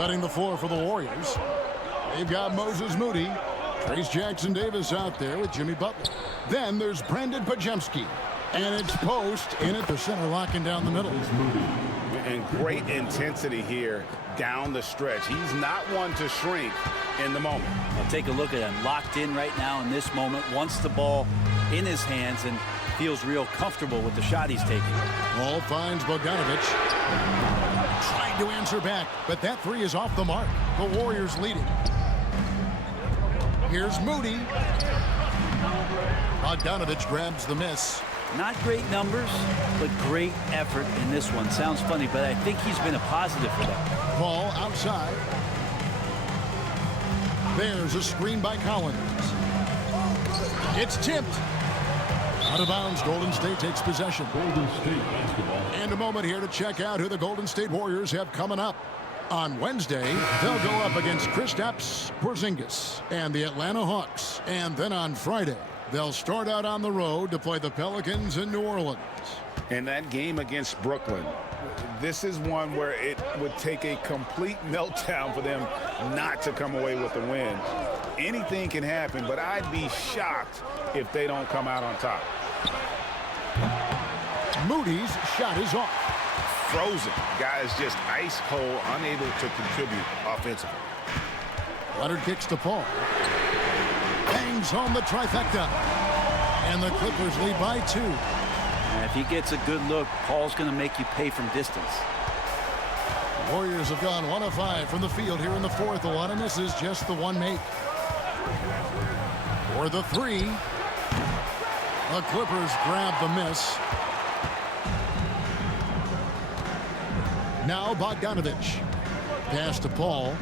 Setting the floor for the Warriors. They've got Moses Moody. Trace Jackson Davis out there with Jimmy Butler. Then there's Brandon Pajemski. And it's post in at the center, locking down the middle. And great intensity here down the stretch. He's not one to shrink in the moment. I'll take a look at him. Locked in right now in this moment. Wants the ball in his hands and feels real comfortable with the shot he's taking. Ball finds Bogdanovic. Trying to answer back, but that three is off the mark. The Warriors leading. Here's Moody. Bogdanovic grabs the miss. Not great numbers, but great effort in this one. Sounds funny, but I think he's been a positive for them. Ball outside. There's a screen by Collins. It's tipped. Out of bounds, Golden State takes possession. Golden State basketball. And a moment here to check out who the Golden State Warriors have coming up. On Wednesday, they'll go up against Kristaps Porzingis and the Atlanta Hawks. And then on Friday, they'll start out on the road to play the Pelicans in New Orleans. And that game against Brooklyn, this is one where it would take a complete meltdown for them not to come away with the win. Anything can happen, but I'd be shocked if they don't come out on top. Moody's shot is off. Frozen. Guys just ice cold, unable to contribute offensively. Leonard kicks to Paul. Bangs home the trifecta. And the Clippers lead by 2. And if he gets a good look, Paul's going to make you pay from distance. The Warriors have gone 1 of 5 from the field here in the fourth. A lot of misses, just the one make. For the three. The Clippers grab the miss. Now Bogdanovic. Pass to Paul.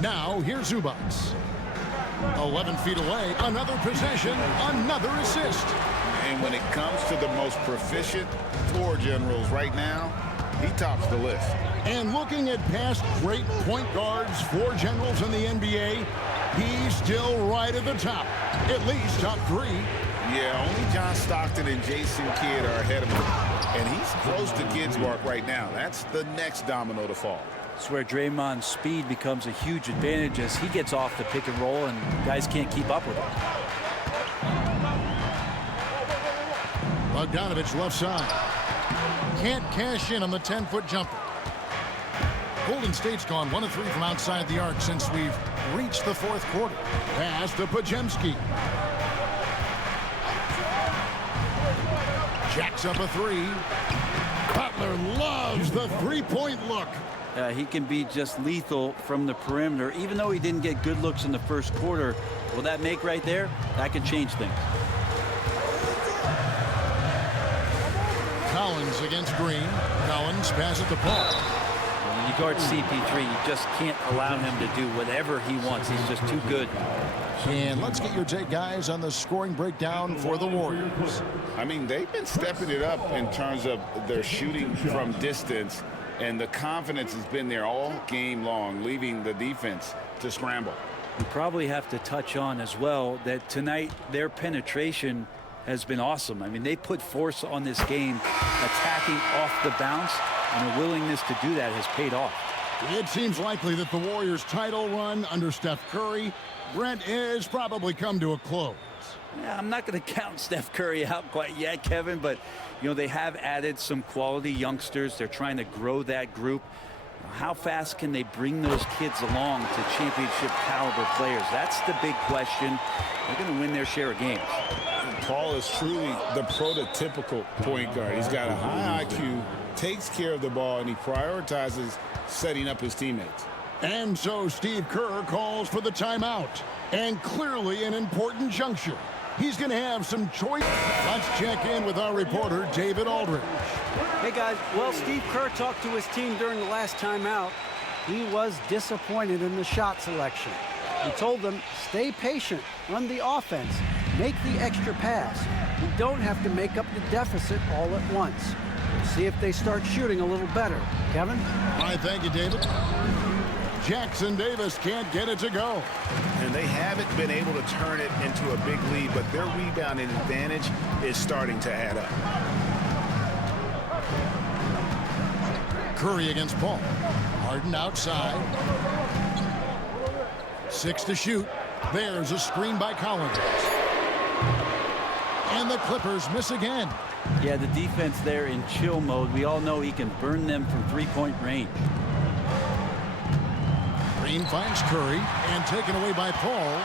Now here's Zubac. 11 feet away. Another possession. Another assist. And when it comes to the most proficient floor generals right now, he tops the list. And looking at past great point guards, floor generals in the NBA, he's still right at the top. At least top 3. Yeah, only John Stockton and Jason Kidd are ahead of him. And he's close to Kidd's mark right now. That's the next domino to fall. It's where Draymond's speed becomes a huge advantage as he gets off the pick and roll and guys can't keep up with him. Bogdanovic left side. Can't cash in on the 10-foot jumper. Golden State's gone 1 of 3 from outside the arc since we've reached the fourth quarter. Pass to Pajemski. Jacks up a 3. Butler loves the three-point look. He can be just lethal from the perimeter. Even though he didn't get good looks in the first quarter, will that make right there? That can change things. Collins against Green. Collins passes to Paul. When you guard CP3, you just can't allow him to do whatever he wants. He's just too good. And let's get your take, guys, on the scoring breakdown for the Warriors. I mean, they've been stepping it up in terms of their shooting from distance, and the confidence has been there all game long, leaving the defense to scramble. You probably have to touch on as well that tonight their penetration has been awesome. I mean, they put force on this game, attacking off the bounce, and a willingness to do that has paid off. It seems likely that the Warriors' title run under Steph Curry, Brent, has probably come to a close. Yeah, I'm not going to count Steph Curry out quite yet, Kevin, but, you know, they have added some quality youngsters. They're trying to grow that group. How fast can they bring those kids along to championship caliber players? That's the big question. They're going to win their share of games. Paul is truly the prototypical point guard. He's got a high IQ, takes care of the ball, and he prioritizes setting up his teammates. And so Steve Kerr calls for the timeout. And clearly an important juncture. He's going to have some choice. Let's check in with our reporter, David Aldridge. Hey, guys. Well, Steve Kerr talked to his team during the last timeout. He was disappointed in the shot selection. He told them, stay patient, run the offense, make the extra pass. You don't have to make up the deficit all at once. We'll see if they start shooting a little better. Kevin? All right, thank you, David. Jackson Davis can't get it to go. And they haven't been able to turn it into a big lead, but their rebounding advantage is starting to add up. Curry against Paul. Harden outside. 6 to shoot. There's a screen by Collins. And the Clippers miss again. Yeah, the defense there in chill mode. We all know he can burn them from three-point range. Green finds Curry and taken away by Paul.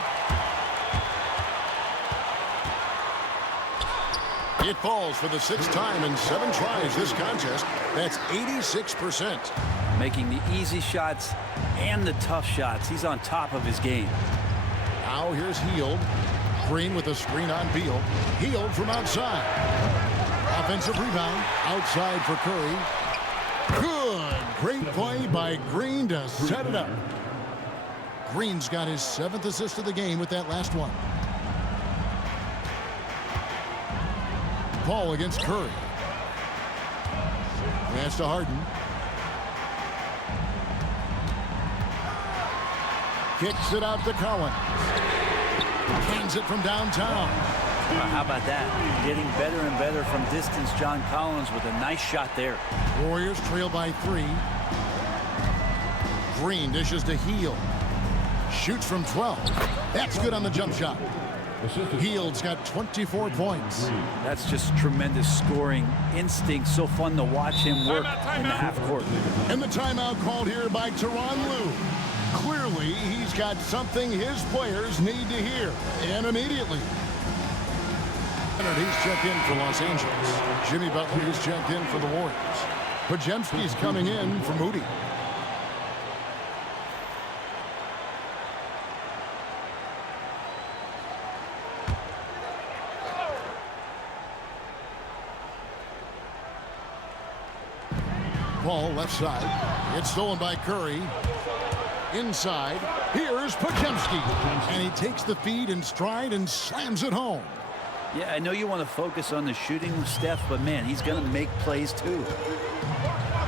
It falls for the 6th time in 7 tries this contest. That's 86%. Making the easy shots and the tough shots. He's on top of his game. Now here's Hield. Green with a screen on Beal. Hield from outside. Offensive rebound outside for Curry. Good. Great play by Green to set it up. Green's got his 7th assist of the game with that last one. Paul against Curry. Pass to Harden. Kicks it out to Collins. Hands it from downtown. How about that? Getting better and better from distance, John Collins, with a nice shot there. Warriors trail by 3. Green dishes to Hield. Shoots from 12. That's good on the jump shot. Hield's got 24 points. That's just tremendous scoring instinct. So fun to watch him work in the half court. And the timeout called here by Tyronn Lue. Clearly, he's got something his players need to hear, and immediately. He's checked in for Los Angeles. Jimmy Butler is checked in for the Warriors. Podziemski's coming in for Moody. Ball left side. It's stolen by Curry. Inside. Here's Podziemski. And he takes the feed in stride and slams it home. Yeah, I know you want to focus on the shooting with Steph, but man, he's going to make plays too.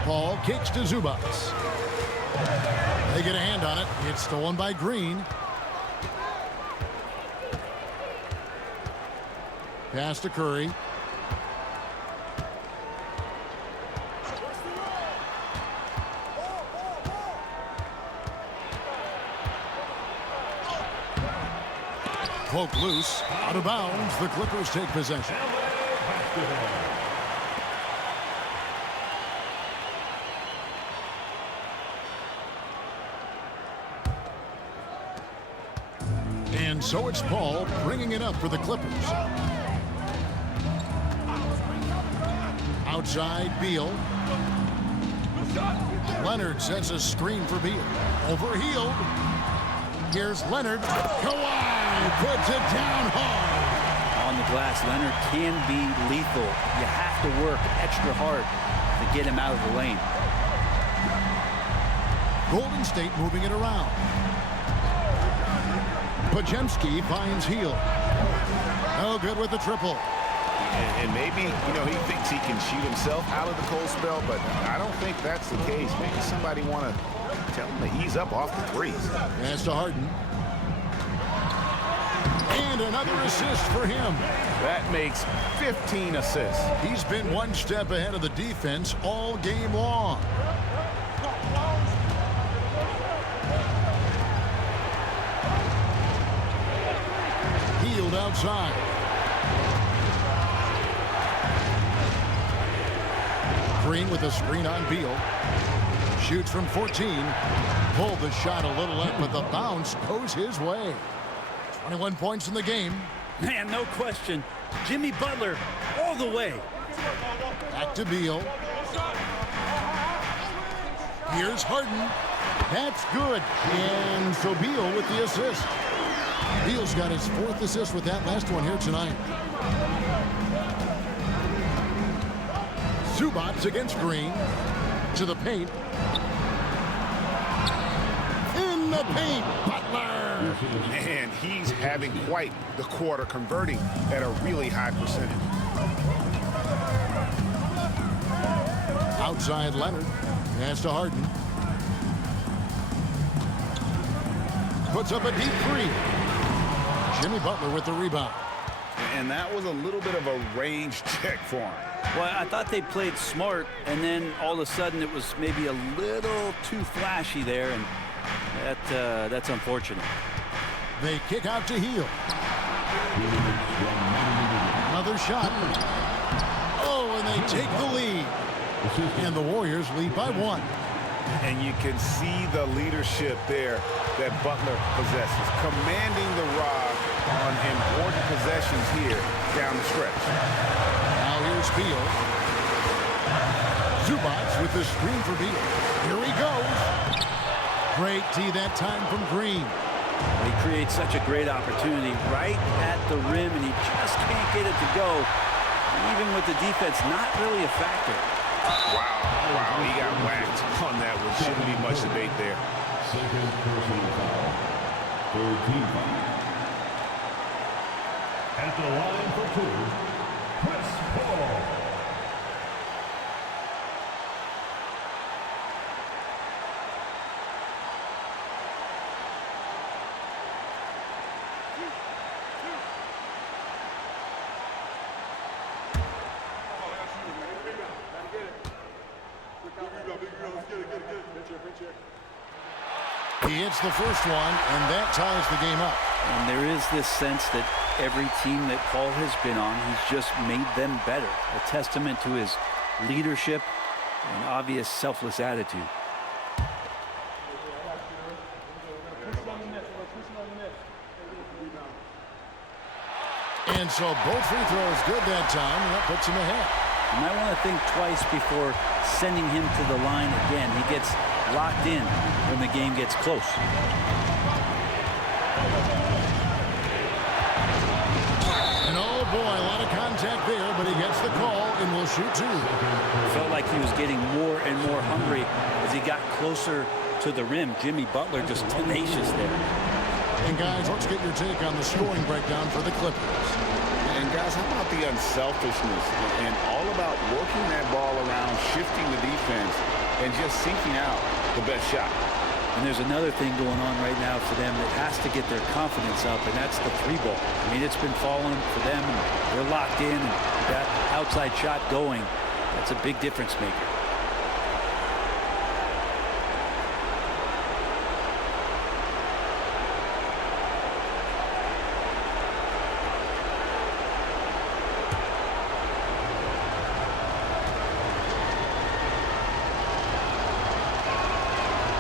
Paul kicks to Zubac. They get a hand on it. It's stolen by Green. Pass to Curry. Poke loose, out of bounds. The Clippers take possession. And so it's Paul bringing it up for the Clippers. Outside, Beal. Leonard sets a screen for Beal. Over Hield. Here's Leonard. Kawhi puts it down hard. On the glass, Leonard can be lethal. You have to work extra hard to get him out of the lane. Golden State moving it around. Podziemski finds Hield. No good with the triple. And maybe, you know, he thinks he can shoot himself out of the cold spell, but I don't think that's the case. Maybe somebody want to tell him to ease up off the threes. Pass to Harden. And another assist for him. That makes 15 assists. He's been one step ahead of the defense all game long. Hield outside. Green with a screen on Beal. Shoots from 14. Pulled the shot a little late, but the bounce goes his way. 21 points in the game. Man, no question. Jimmy Butler all the way. Back to Beal. Here's Harden. That's good. And so Beal with the assist. Beal's got his 4th assist with that last one here tonight. Zubac against Green. To the paint. In the paint. Butler. Man, he's having quite the quarter, converting at a really high percentage. Outside Leonard. Pass to Harden. Puts up a deep 3. Jimmy Butler with the rebound. And that was a little bit of a range check for him. Well, I thought they played smart, and then all of a sudden it was maybe a little too flashy there, and that's unfortunate. They kick out to Beal. Another shot. Oh, and they take the lead. And the Warriors lead by 1. And you can see the leadership there that Butler possesses, commanding the rock on important possessions here down the stretch. Now here's Beal. Zubac with the screen for Beal. Here he goes. Great tee that time from Green. He creates such a great opportunity right at the rim, and he just can't get it to go. Even with the defense, not really a factor. Wow, he got whacked on that one. Shouldn't be much debate there. Second personal foul. 13 foul. At the line for 2, Chris Paul. He hits the first one, and that ties the game up. And there is this sense that every team that Paul has been on, he's just made them better. A testament to his leadership and obvious selfless attitude. And so both free throws good that time, and that puts him ahead. You might want to think twice before sending him to the line again. He gets locked in when the game gets close. And oh boy, a lot of contact there, but he gets the call and will shoot 2. Felt like he was getting more and more hungry as he got closer to the rim. Jimmy Butler just tenacious there. And guys, let's get your take on the scoring breakdown for the Clippers. And guys, how about the unselfishness and all about working that ball around, shifting the defense, and just seeking out the best shot. And there's another thing going on right now for them that has to get their confidence up, and that's the 3-ball. I mean, it's been falling for them, and they're locked in, and that outside shot going, that's a big difference maker.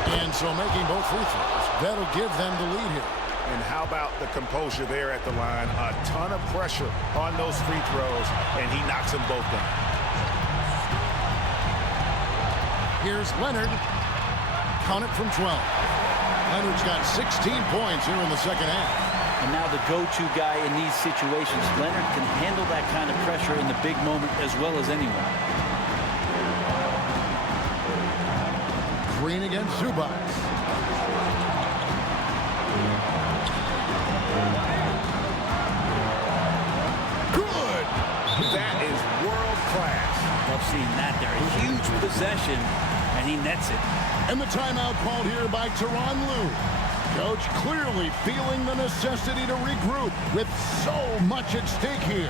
And so making both free throws, that'll give them the lead here. And how about the composure there at the line? A ton of pressure on those free throws, and he knocks them both down. Here's Leonard. Count it from 12. Leonard's got 16 points here in the second half. And now the go-to guy in these situations. Leonard can handle that kind of pressure in the big moment as well as anyone. Green against Zubac. Good! That is world class. Love seeing that there. A huge possession, and he nets it. And the timeout called here by Tyronn Lue. Coach clearly feeling the necessity to regroup with so much at stake here.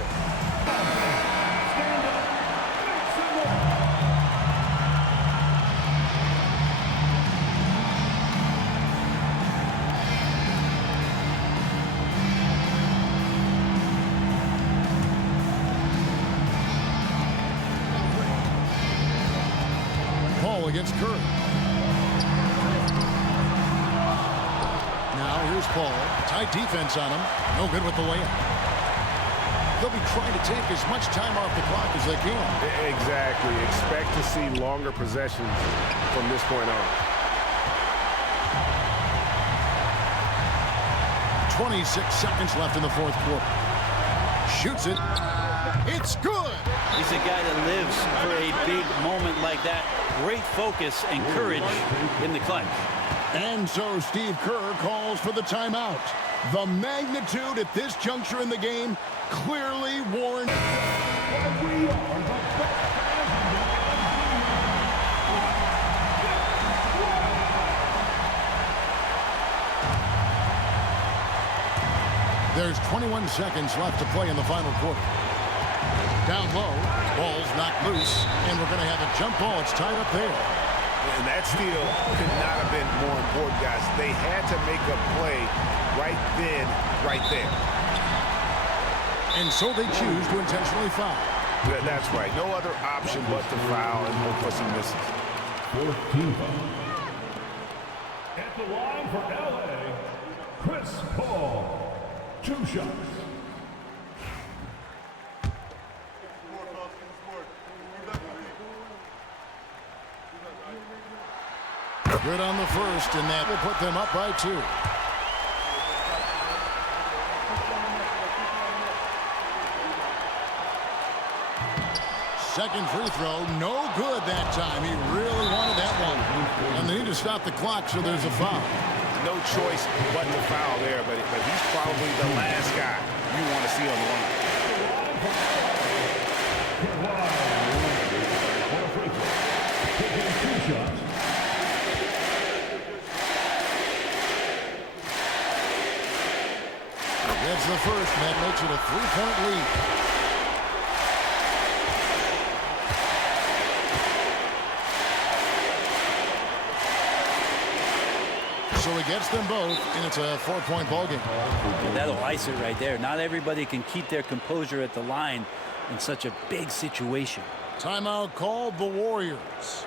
Paul against Curry. Now here's Paul. Tight defense on him. No good with the layup. They'll be trying to take as much time off the clock as they can. Exactly. Expect to see longer possessions from this point on. 26 seconds left in the fourth quarter. Shoots it. It's good. He's a guy that lives for a big moment like that. Great focus and courage in the clutch. And so Steve Kerr calls for the timeout. The magnitude at this juncture in the game clearly warrants. There's 21 seconds left to play in the final quarter. Down low, ball's knocked loose, and we're going to have a jump ball. It's tied up there. And that steal could not have been more important, guys. They had to make a play right then, right there. And so they choose to intentionally foul. That's right. No other option but to foul and hope for some misses. 14 foul. At the line for LA, Chris Paul. 2 shots. Good on the first, and that will put them up by 2. Second free throw, no good that time. He really wanted that one. And they need to stop the clock, so there's a foul. No choice but to foul there, but he's probably the last guy you want to see on the line. Taking 2 shots. That's the first, and that makes it a 3-point lead. So he gets them both, and it's a 4-point ball game. That'll ice it right there. Not everybody can keep their composure at the line in such a big situation. Timeout called the Warriors.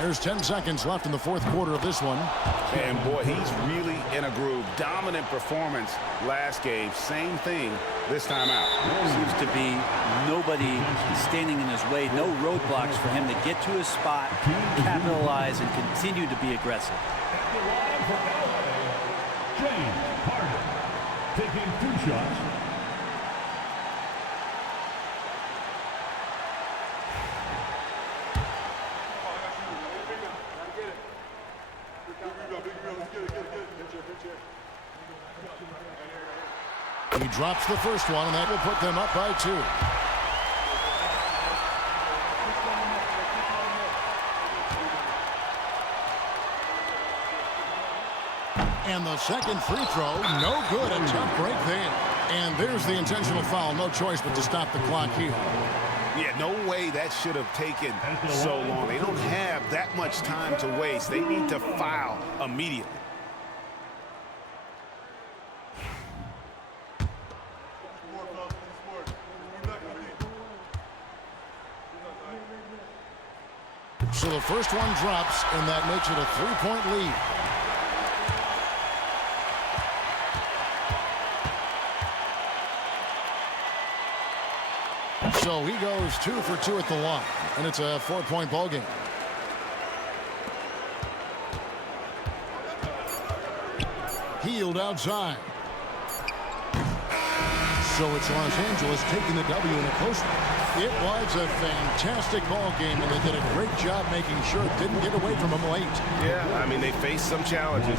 There's 10 seconds left in the fourth quarter of this one. And boy, he's really in a groove. Dominant performance last game. Same thing this time out. Seems to be nobody standing in his way. No roadblocks for him to get to his spot, capitalize, and continue to be aggressive. At the line for LA, James Harden. Taking 2 shots. He drops the first one, and that will put them up by 2. And the second free throw, no good. A tough break there. And there's the intentional foul. No choice but to stop the clock here. Yeah, no way that should have taken so long. They don't have that much time to waste. They need to foul immediately. So the first one drops, and that makes it a 3-point lead. So he goes 2 for 2 at the line, and it's a 4-point ball game. Healed outside. So it's Los Angeles taking the W in a close one. It was a fantastic ball game, and they did a great job making sure it didn't get away from them late. Yeah, I mean, they faced some challenges.